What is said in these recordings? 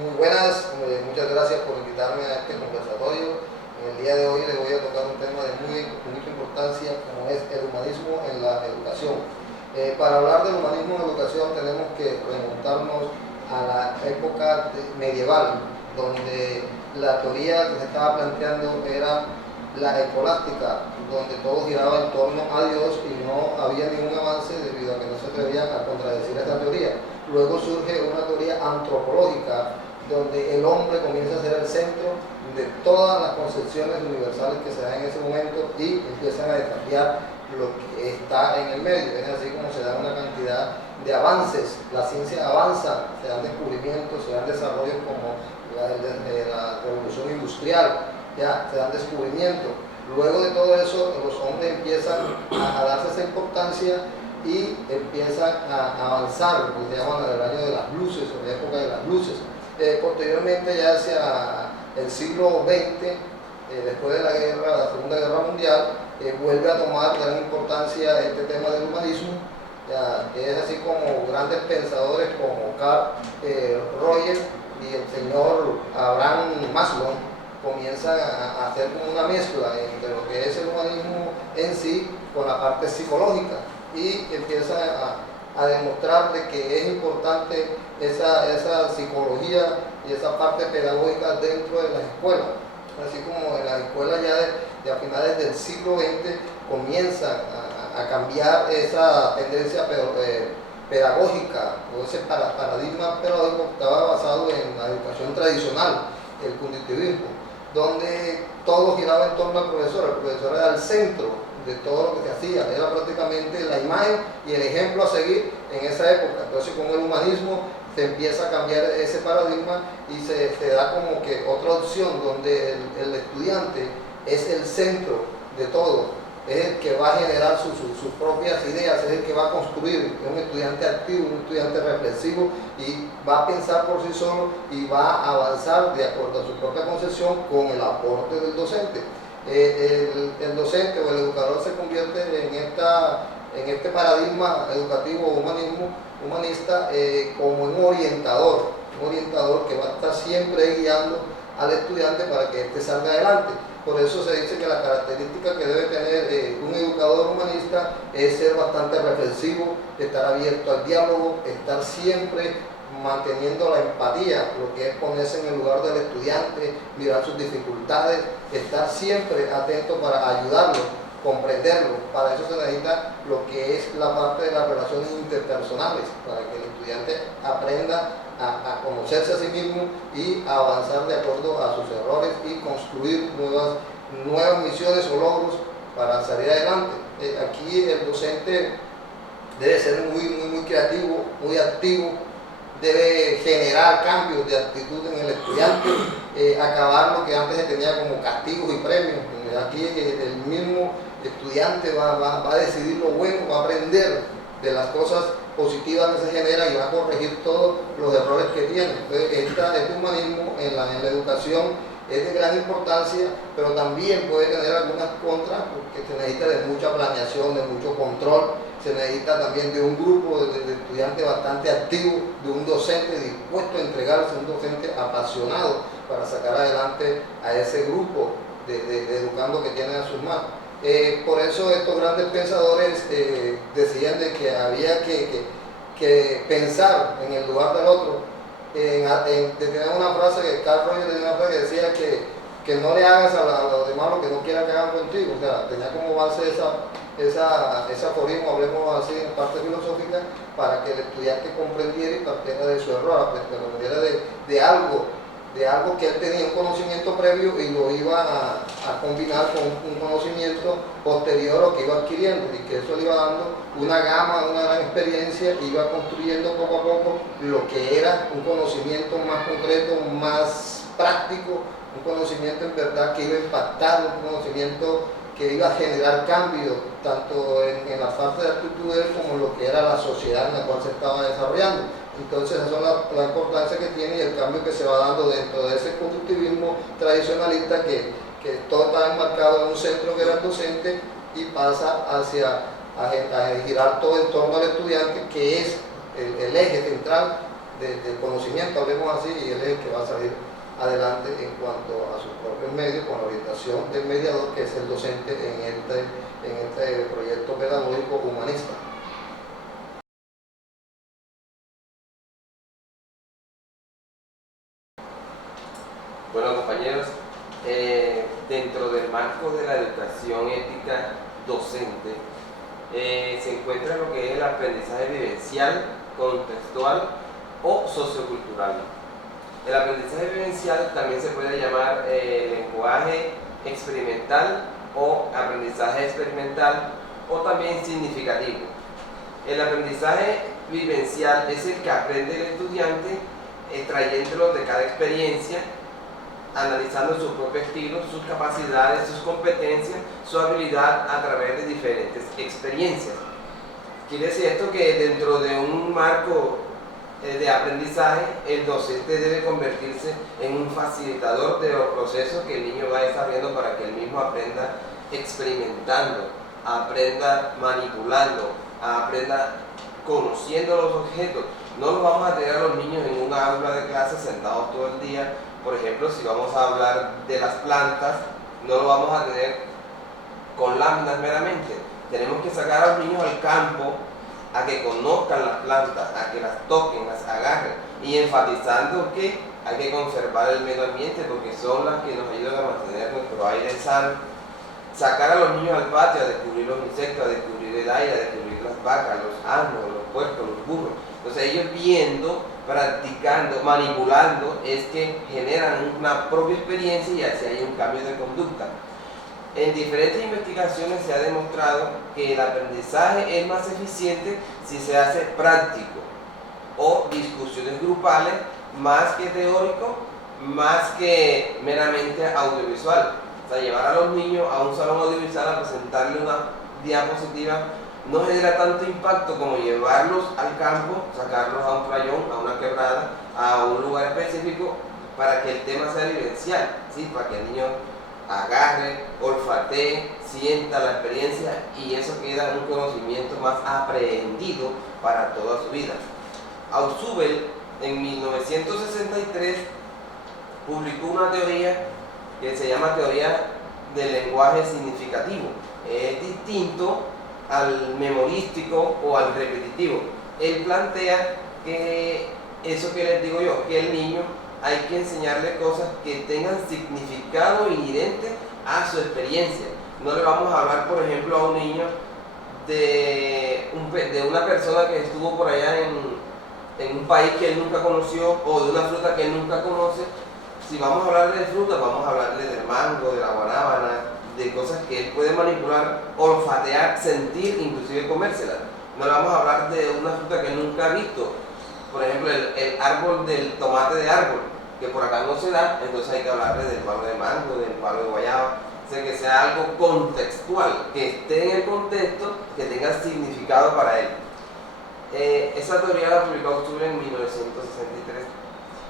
Muy buenas, muchas gracias por invitarme a este conversatorio. En el día de hoy les voy a tocar un tema de mucha importancia, como es el humanismo en la educación. Para hablar del humanismo en la educación tenemos que remontarnos a la época medieval, donde la teoría que se estaba planteando era la escolástica, donde todo giraba en torno a Dios y no había ningún avance debido a que no se atrevían a contradecir esta teoría. Luego surge una teoría antropológica, donde el hombre comienza a ser el centro de todas las concepciones universales que se dan en ese momento y empiezan a desafiar lo que está en el medio. Es así como se dan una cantidad de avances, la ciencia avanza, se dan descubrimientos, se dan desarrollos como la revolución industrial, ya se dan descubrimientos. Luego de todo eso, los hombres empiezan a darse esa importancia y empiezan a avanzar, lo que se llama el año de las luces, o la época de las luces. Posteriormente, ya hacia el siglo XX, después de la Segunda Guerra Mundial, vuelve a tomar gran importancia este tema del humanismo. Es así como grandes pensadores como Carl Rogers y el señor Abraham Maslow comienzan a hacer como una mezcla entre lo que es el humanismo en sí con la parte psicológica y empiezan a demostrar de que es importante esa psicología y esa parte pedagógica dentro de las escuelas. Así como en las escuelas ya de a finales del siglo XX comienzan a cambiar esa tendencia pedagógica o ese paradigma pedagógico que estaba basado en la educación tradicional, el cognitivismo, donde todo giraba en torno al profesor era el centro de todo lo que se hacía, era prácticamente la imagen y el ejemplo a seguir en esa época. Entonces con el humanismo se empieza a cambiar ese paradigma y se da como que otra opción donde el estudiante es el centro de todo, es el que va a generar sus propias ideas, es el que va a construir, es un estudiante activo, un estudiante reflexivo y va a pensar por sí solo y va a avanzar de acuerdo a su propia concepción con el aporte del docente. El docente o el educador se convierte en este paradigma educativo humanista como un orientador que va a estar siempre guiando al estudiante para que éste salga adelante. Por eso se dice que la característica que debe tener un educador humanista es ser bastante reflexivo, estar abierto al diálogo, estar siempre manteniendo la empatía, lo que es ponerse en el lugar del estudiante, mirar sus dificultades, estar siempre atento para ayudarlo, comprenderlo. Para eso se necesita lo que es la parte de las relaciones interpersonales, para que el estudiante aprenda a conocerse a sí mismo y a avanzar de acuerdo a sus errores y construir nuevas misiones o logros para salir adelante. Aquí el docente debe ser muy creativo, muy activo, debe generar cambios de actitud en el estudiante, acabar lo que antes se tenía como castigos y premios. Aquí el mismo estudiante va a decidir lo bueno, va a aprender de las cosas positivas que se generan y va a corregir todos los errores que tiene. Entonces, este humanismo en la educación es de gran importancia, pero también puede tener algunas contras porque se necesita de mucha planeación, de mucho control, se necesita también de un grupo de estudiantes bastante activos, de un docente dispuesto a entregarse, un docente apasionado para sacar adelante a ese grupo de educando que tienen a sus manos. Por eso estos grandes pensadores decían de que había que pensar en el lugar del otro. Tenía una frase que Carl Rogers tenía una frase que decía que no le hagas a los demás lo que no quieran que hagan contigo. O sea, tenía como base ese aforismo, hablemos así en parte filosófica, para que el estudiante comprendiera y partiera de su error, aprendiera de algo que él tenía un conocimiento previo y lo iba a combinar con un conocimiento posterior o que iba adquiriendo, y que eso le iba dando una gama, una gran experiencia, y iba construyendo poco a poco lo que era un conocimiento más concreto, más práctico, un conocimiento en verdad que iba a impactar, un conocimiento que iba a generar cambios tanto en la parte de actitudes como en lo que era la sociedad en la cual se estaba desarrollando. Entonces esa es la importancia que tiene y el cambio que se va dando dentro de ese constructivismo tradicionalista que todo está enmarcado en un centro que era el docente y pasa a girar todo en torno al estudiante, que es el eje central del conocimiento, hablemos así, y él es el que va a salir adelante en cuanto a sus propios medios, con la orientación del mediador, que es el docente en este proyecto pedagógico humanista. Bueno, compañeros, dentro del marco de la educación ética docente, se encuentra lo que es el aprendizaje vivencial, contextual o sociocultural. El aprendizaje vivencial también se puede llamar lenguaje experimental o aprendizaje experimental, o también significativo. El aprendizaje vivencial es el que aprende el estudiante extrayéndolo de cada experiencia, analizando su propio estilo, sus capacidades, sus competencias, su habilidad a través de diferentes experiencias. Quiere decir esto que dentro de un marco de aprendizaje, el docente debe convertirse en un facilitador de los procesos que el niño va desarrollando para que el mismo aprenda experimentando, aprenda manipulando, aprenda conociendo los objetos. No los vamos a tener a los niños en un aula de clase sentados todo el día. Por ejemplo, si vamos a hablar de las plantas, no lo vamos a tener con láminas meramente. Tenemos que sacar a los niños al campo a que conozcan las plantas, a que las toquen, las agarren, y enfatizando que hay que conservar el medio ambiente porque son las que nos ayudan a mantener nuestro aire sano. Sacar a los niños al patio a descubrir los insectos, a descubrir el aire, a descubrir las vacas, los asnos, los puercos, los burros. Entonces ellos viendo, practicando, manipulando, es que generan una propia experiencia y así hay un cambio de conducta. En diferentes investigaciones se ha demostrado que el aprendizaje es más eficiente si se hace práctico o discusiones grupales, más que teórico, más que meramente audiovisual. O sea, llevar a los niños a un salón audiovisual a presentarle una diapositiva no genera tanto impacto como llevarlos al campo, sacarlos a un playón, a una quebrada, a un lugar específico para que el tema sea vivencial, ¿sí? Para que el niño agarre, olfatee, sienta la experiencia y eso queda un conocimiento más aprehendido para toda su vida. Ausubel en 1963 publicó una teoría que se llama teoría del lenguaje significativo. Es distinto al memorístico o al repetitivo. Él plantea que eso que les digo yo, que el niño hay que enseñarle cosas que tengan significado inherente a su experiencia. No le vamos a hablar, por ejemplo, a un niño de una persona que estuvo por allá en un país que él nunca conoció, o de una fruta que él nunca conoce. Si vamos a hablarle de fruta, vamos a hablarle del mango, de la guanábana, de cosas que él puede manipular, olfatear, sentir, inclusive comérsela. No le vamos a hablar de una fruta que él nunca ha visto. Por ejemplo, el árbol del tomate de árbol, que por acá no se da, entonces hay que hablarle del palo de mango, del palo de guayaba. O sea, que sea algo contextual, que esté en el contexto, que tenga significado para él. Esa teoría la publicó Ausubel en 1963.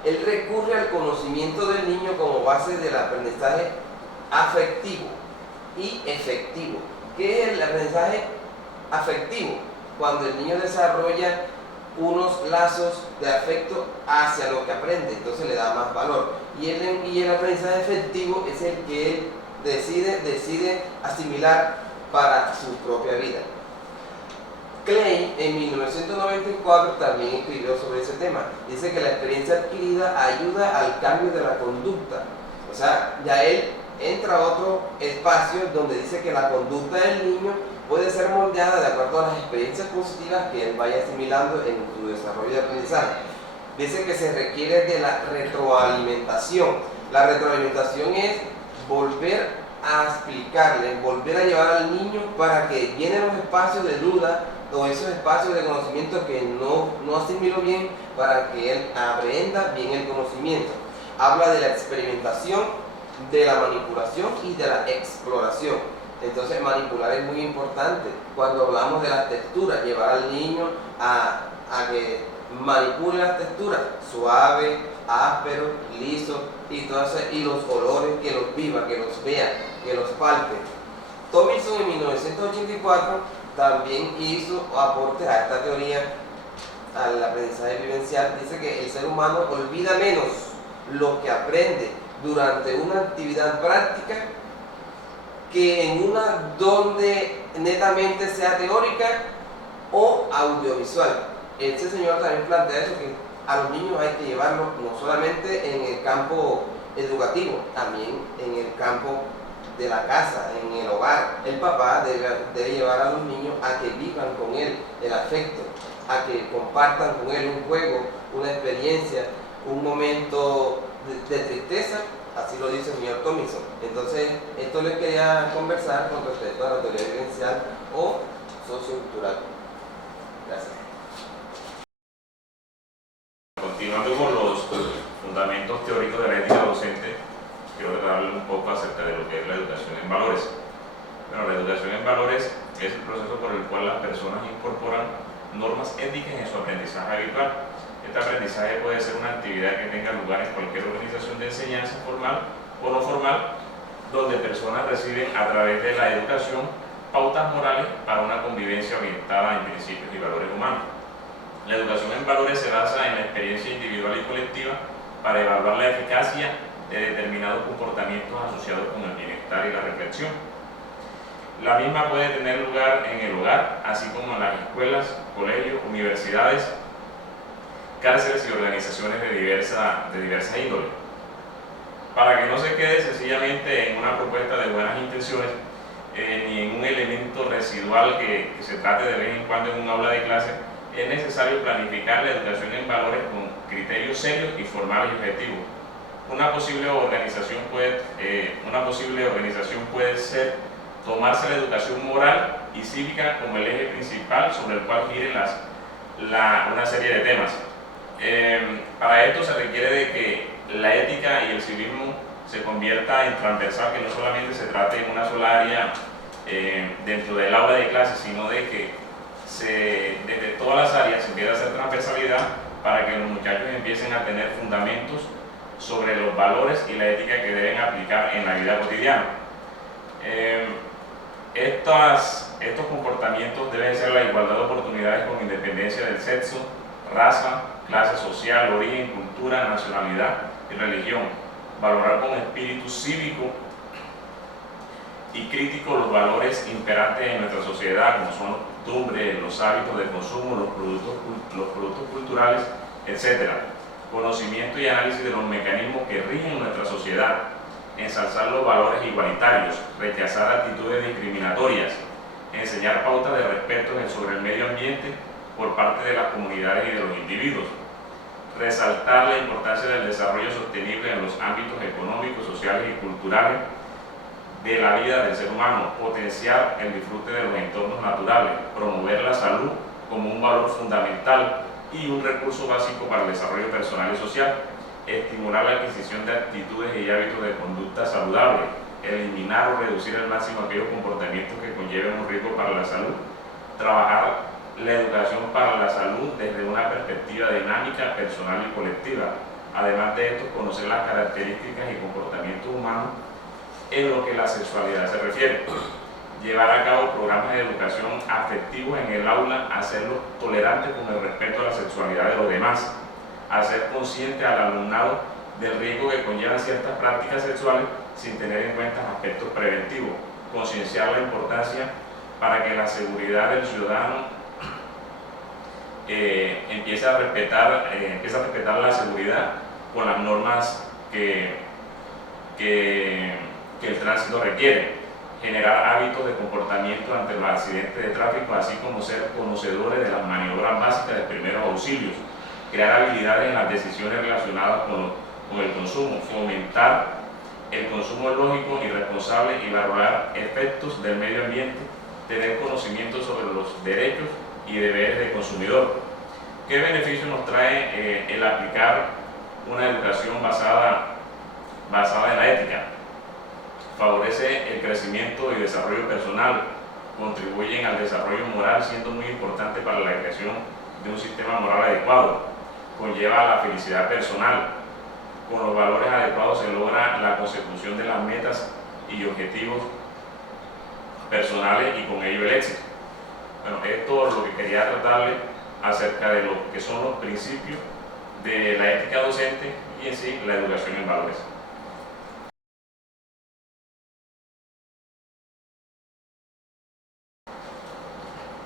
Él recurre al conocimiento del niño como base del aprendizaje afectivo y efectivo. ¿Qué es el aprendizaje afectivo? Cuando el niño desarrolla unos lazos de afecto hacia lo que aprende, entonces le da más valor. Y el aprendizaje efectivo es el que él decide asimilar para su propia vida. Clay en 1994 también escribió sobre ese tema. Dice que la experiencia adquirida ayuda al cambio de la conducta. O sea, ya él entra a otro espacio donde dice que la conducta del niño puede ser moldeada de acuerdo a las experiencias positivas que él vaya asimilando en su desarrollo de aprendizaje. Dice que se requiere de la retroalimentación. La retroalimentación es volver a explicarle, volver a llevar al niño para que llene los espacios de duda o esos espacios de conocimiento que no asimiló bien, para que él aprenda bien el conocimiento. Habla de la experimentación, de la manipulación y de la exploración. Entonces manipular es muy importante. Cuando hablamos de las texturas, llevar al niño a que manipule las texturas, suave, áspero, liso, y los olores, que los viva, que los vea, que los palpe. Tomlinson en 1984 también hizo aportes a esta teoría al aprendizaje vivencial, dice que el ser humano olvida menos lo que aprende durante una actividad práctica que en una donde netamente sea teórica o audiovisual. Este señor también plantea eso, que a los niños hay que llevarlos no solamente en el campo educativo, también en el campo de la casa, en el hogar. El papá debe llevar a los niños a que vivan con él el afecto, a que compartan con él un juego, una experiencia, un momento de tristeza. Así lo dice el señor Tomlinson. Entonces, esto les quería conversar con respecto a la teoría vivencial o sociocultural. Gracias. Continuando con los fundamentos teóricos de la ética docente, quiero tratarles un poco acerca de lo que es la educación en valores. Bueno, la educación en valores es el proceso por el cual las personas incorporan normas éticas en su aprendizaje habitual. Este aprendizaje puede ser una actividad que tenga lugar en cualquier organización de enseñanza formal o no formal, donde personas reciben a través de la educación pautas morales para una convivencia orientada en principios y valores humanos. La educación en valores se basa en la experiencia individual y colectiva para evaluar la eficacia de determinados comportamientos asociados con el bienestar y la reflexión. La misma puede tener lugar en el hogar, así como en las escuelas, colegios, universidades, cárceles y organizaciones de diversa índole. Para que no se quede sencillamente en una propuesta de buenas intenciones, ni en un elemento residual que se trate de vez en cuando en un aula de clase, es necesario planificar la educación en valores con criterios serios y formales y objetivos. Una posible organización puede ser tomarse la educación moral y cívica como el eje principal sobre el cual giren una serie de temas. Para esto se requiere de que la ética y el civismo se convierta en transversal, que no solamente se trate en una sola área dentro del aula de clase, sino de que desde todas las áreas se empiece a hacer transversalidad para que los muchachos empiecen a tener fundamentos sobre los valores y la ética que deben aplicar en la vida cotidiana. Estos comportamientos deben ser la igualdad de oportunidades con independencia del sexo, raza, clase social, origen, cultura, nacionalidad y religión. Valorar con espíritu cívico y crítico los valores imperantes en nuestra sociedad, como son los costumbres, los hábitos de consumo, los productos culturales, etc. Conocimiento y análisis de los mecanismos que rigen nuestra sociedad. Ensalzar los valores igualitarios, rechazar actitudes discriminatorias, enseñar pautas de respeto sobre el medio ambiente por parte de las comunidades y de los individuos. Resaltar la importancia del desarrollo sostenible en los ámbitos económicos, sociales y culturales de la vida del ser humano, potenciar el disfrute de los entornos naturales, promover la salud como un valor fundamental y un recurso básico para el desarrollo personal y social, estimular la adquisición de actitudes y hábitos de conducta saludable, eliminar o reducir al máximo aquellos comportamientos que conlleven un riesgo para la salud, trabajar la educación para la salud desde una perspectiva dinámica, personal y colectiva. Además de esto, conocer las características y comportamientos humanos en lo que la sexualidad se refiere. Llevar a cabo programas de educación afectivos en el aula, hacerlos tolerantes con el respeto a la sexualidad de los demás, hacer consciente al alumnado del riesgo que conllevan ciertas prácticas sexuales sin tener en cuenta aspectos preventivos, concienciar la importancia para que la seguridad del ciudadano empiece a respetar la seguridad con las normas que el tránsito requiere, generar hábitos de comportamiento ante los accidentes de tráfico, así como ser conocedores de las maniobras básicas de primeros auxilios, crear habilidades en las decisiones relacionadas con el consumo, fomentar el consumo lógico y responsable y valorar efectos del medio ambiente, tener conocimiento sobre los derechos y deberes del consumidor. ¿Qué beneficio nos trae el aplicar una educación basada en la ética? Favorece el crecimiento y desarrollo personal, contribuyen al desarrollo moral, siendo muy importante para la creación de un sistema moral adecuado, conlleva la felicidad personal. Con los valores adecuados se logra la consecución de las metas y objetivos personales y con ello el éxito. Bueno, esto es lo que quería tratarles acerca de lo que son los principios de la ética docente y en sí la educación en valores.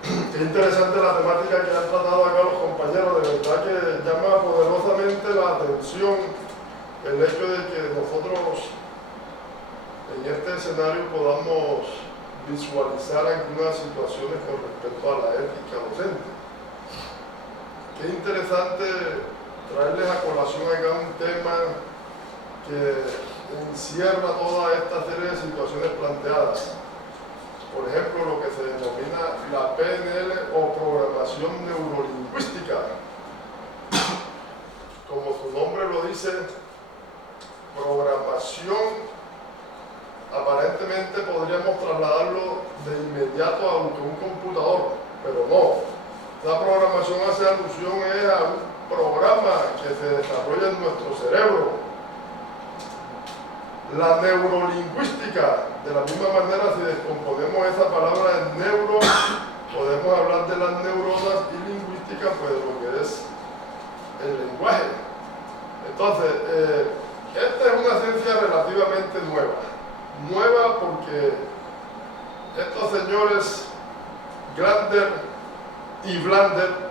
Qué interesante la temática que han tratado acá los compañeros, de verdad que llama poderosamente la atención el hecho de que nosotros en este escenario podamos visualizar algunas situaciones con respecto a la ética docente. Qué interesante traerles a colación acá un tema que encierra toda esta serie de situaciones planteadas. Por ejemplo, lo que se denomina la PNL o programación neurolingüística. Como su nombre lo dice, programación, aparentemente podríamos trasladarlo de inmediato a un computador, pero no. La programación hace alusión a un programa que se desarrolla en nuestro cerebro. La neurolingüística, de la misma manera, si descomponemos esa palabra en neuro, podemos hablar de las neuronas, y lingüística, pues lo que es el lenguaje. Entonces, esta es una ciencia relativamente nueva. Nueva porque estos señores Grander y Blander,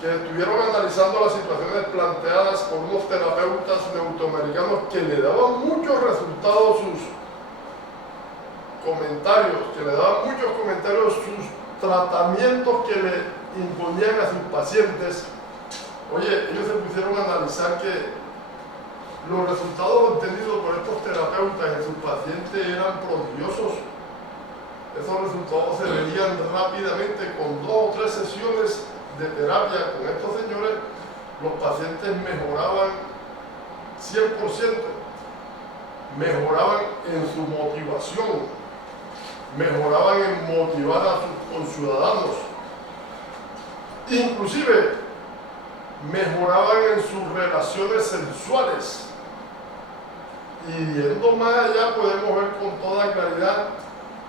que estuvieron analizando las situaciones planteadas por unos terapeutas norteamericanos que le daban muchos resultados sus comentarios, sus tratamientos que le imponían a sus pacientes. Oye, ellos se pusieron a analizar que los resultados obtenidos por estos terapeutas en sus pacientes eran prodigiosos. Esos resultados se veían rápidamente con 2 o 3 sesiones de terapia con estos señores. Los pacientes mejoraban 100%, mejoraban en su motivación, mejoraban en motivar a sus conciudadanos, inclusive mejoraban en sus relaciones sensuales. Y yendo más allá, podemos ver con toda claridad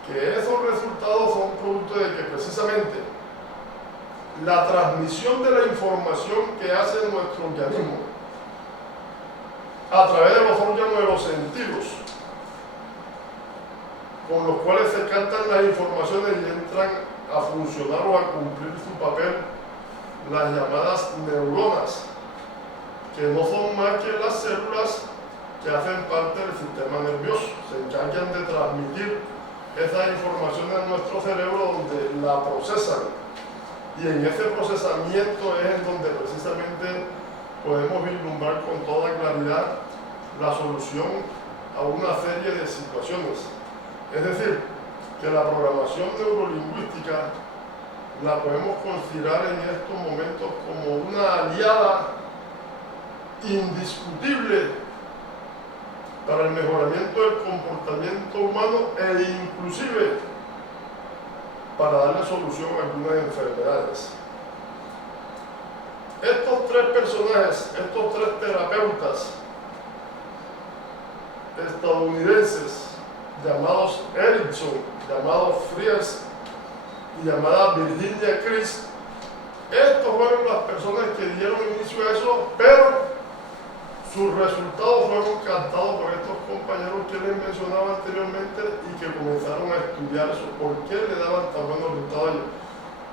que esos resultados son producto de que precisamente la transmisión de la información que hace nuestro organismo a través de los órganos de los sentidos, con los cuales se captan las informaciones y entran a funcionar o a cumplir su papel, las llamadas neuronas, que no son más que las células que hacen parte del sistema nervioso, se encargan de transmitir esa información a nuestro cerebro, donde la procesan. Y en ese procesamiento es en donde precisamente podemos vislumbrar con toda claridad la solución a una serie de situaciones. Es decir, que la programación neurolingüística la podemos considerar en estos momentos como una aliada indiscutible para el mejoramiento del comportamiento humano e inclusive para darle solución a algunas enfermedades. Estos 3 personajes, estos 3 terapeutas estadounidenses, llamados Erickson, llamados Friers y llamada Virginia Chris, estos fueron las personas que dieron inicio a eso, pero sus resultados fueron captados por estos compañeros que les mencionaba anteriormente y que comenzaron a estudiar eso, por qué le daban tan buenos resultados a ellos.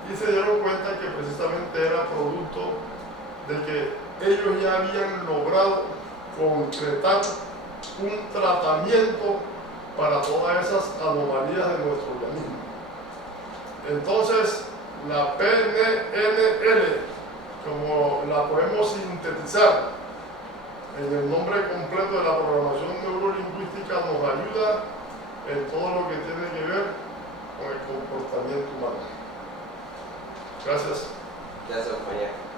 Y se dieron cuenta que precisamente era producto de que ellos ya habían logrado concretar un tratamiento para todas esas anomalías de nuestro organismo. Entonces, la PNL, como la podemos sintetizar en el nombre completo de la programación neurolingüística, nos ayuda en todo lo que tiene que ver con el comportamiento humano. Gracias. Gracias, compañero.